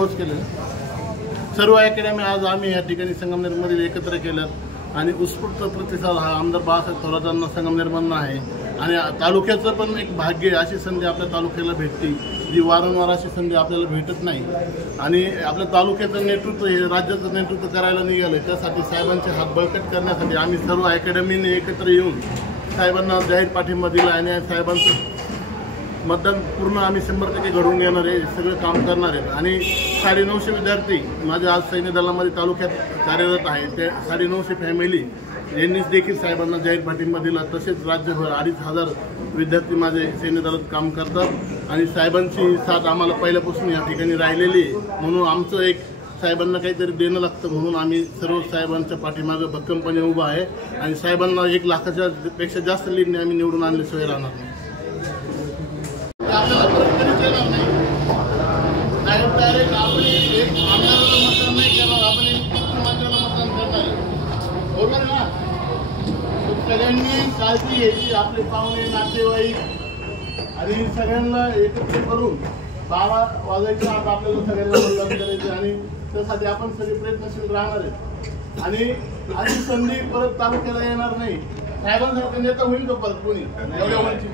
Post केलं। सर्व academy आज आम्ही या ठिकाणी संगमनेरमध्ये एकत्र केल्यात आणि उत्स्फूर्त प्रतिसाद हा आमदार बाळासाहेब थोरातांना संगमनेरमधून आहे आणि तालुक्याचं पण एक भाग्य, अशी संधी आपल्या तालुक्याला भेटते जी वारंवार अशी संधी आपल्याला भेटत नाही। आणि आपल्या तालुक्याचं नेतृत्व हे राज्याचं नेतृत्व करायला निघालं, त्यासाठी साहेबांचे हात बळकट करण्यासाठी आम्ही सर्व अकॅडमीने एकत्र येऊन साहेबांना जाहीर पाठिंबा दिला आणि साहेबांचं मतदान पूर्ण आम्ही 100% घडवून घेणार आहे, सगळं काम करणार आहे। आणि 950 विद्यार्थी माझ्या आज सैन्य दलामध्ये तालुक्यात कार्यरत आहे, ते 950 फॅमिली यांनीच देखील साहेबांना जाहीर पाठिंबा दिला। तसेच राज्यभर 2500 विद्यार्थी माझे सैन्य दलात काम करतात आणि साहेबांची साथ आम्हाला पहिल्यापासून या ठिकाणी राहिलेली आहे, म्हणून आमचं एक साहेबांना काहीतरी देणं लागतं, म्हणून आम्ही सर्व साहेबांच्या पाठीमागं भक्कमपणे उभा आहे आणि साहेबांना 1 लाखाच्या पेक्षा जास्त लीडने आम्ही निवडून आणल्याशिवाय राहणार नाही। आपल्याला परत कधीच येणार नाही साहेब, डायरेक्ट आपण एक आमदाराला मतदान नाही करणार, आपण एक मुख्यमंत्र्याला मतदान करणार आहे, बरोबर ना? सगळ्यांनी काळजी घ्यायची, आपले पाहुणे नातेवाईक आणि सगळ्यांना एकत्र करून 12 वाजायच्या आत आपल्याला सगळ्यांना मतदान करायचे आणि त्यासाठी आपण सगळे प्रयत्नशील राहणार आहेत। आणि अशी संधी परत तालुक्याला येणार नाही। साहेबांसारखं नेता होईल का परत कोणी एवढ्या वंचित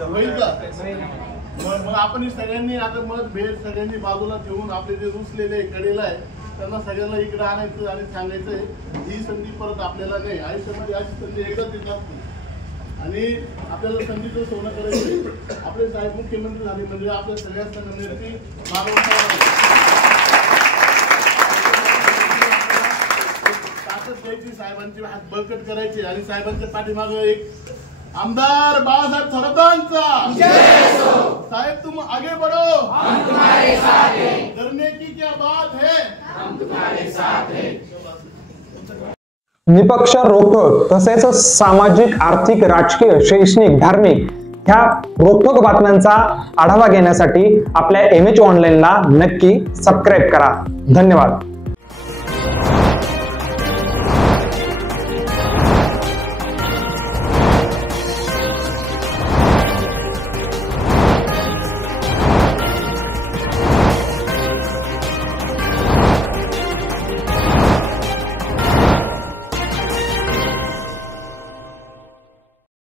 होईल का? मग आपण सगळ्यांनी आता मतभेद सगळ्यांनी बाजूला ठेवून आपले जे रुसलेले कडेला आहे त्यांना सगळ्यांना इकडे आणायचं आणि सांगायचं ही संधी परत आपल्याला नाही, आयुष्यामध्ये अशी संधी एकदाच येत असते आणि आपल्याला संधीचं सोनं करायचं। आपले साहेब मुख्यमंत्री झाले म्हणजे आपल्या सगळ्या संघटनेची ताकद द्यायची, साहेबांची हात बळकट करायचे आणि साहेबांच्या पाठीमागं एक आमदार बाळासाहेब थोरातांचा साहेब तुम आगे बढ़ो, हम तुम्हारे साथ हैं, डरने की क्या बात है, हम तुम्हारे साथ हैं। निपक्ष, रोखठोक तसेच सामाजिक, आर्थिक, राजकीय, शैक्षणिक, धार्मिक ह्या रोखठोक बातम्यांचा आढावा घेण्यासाठी आपल्या MH ऑनलाईनला नक्की सबस्क्राईब करा। धन्यवाद।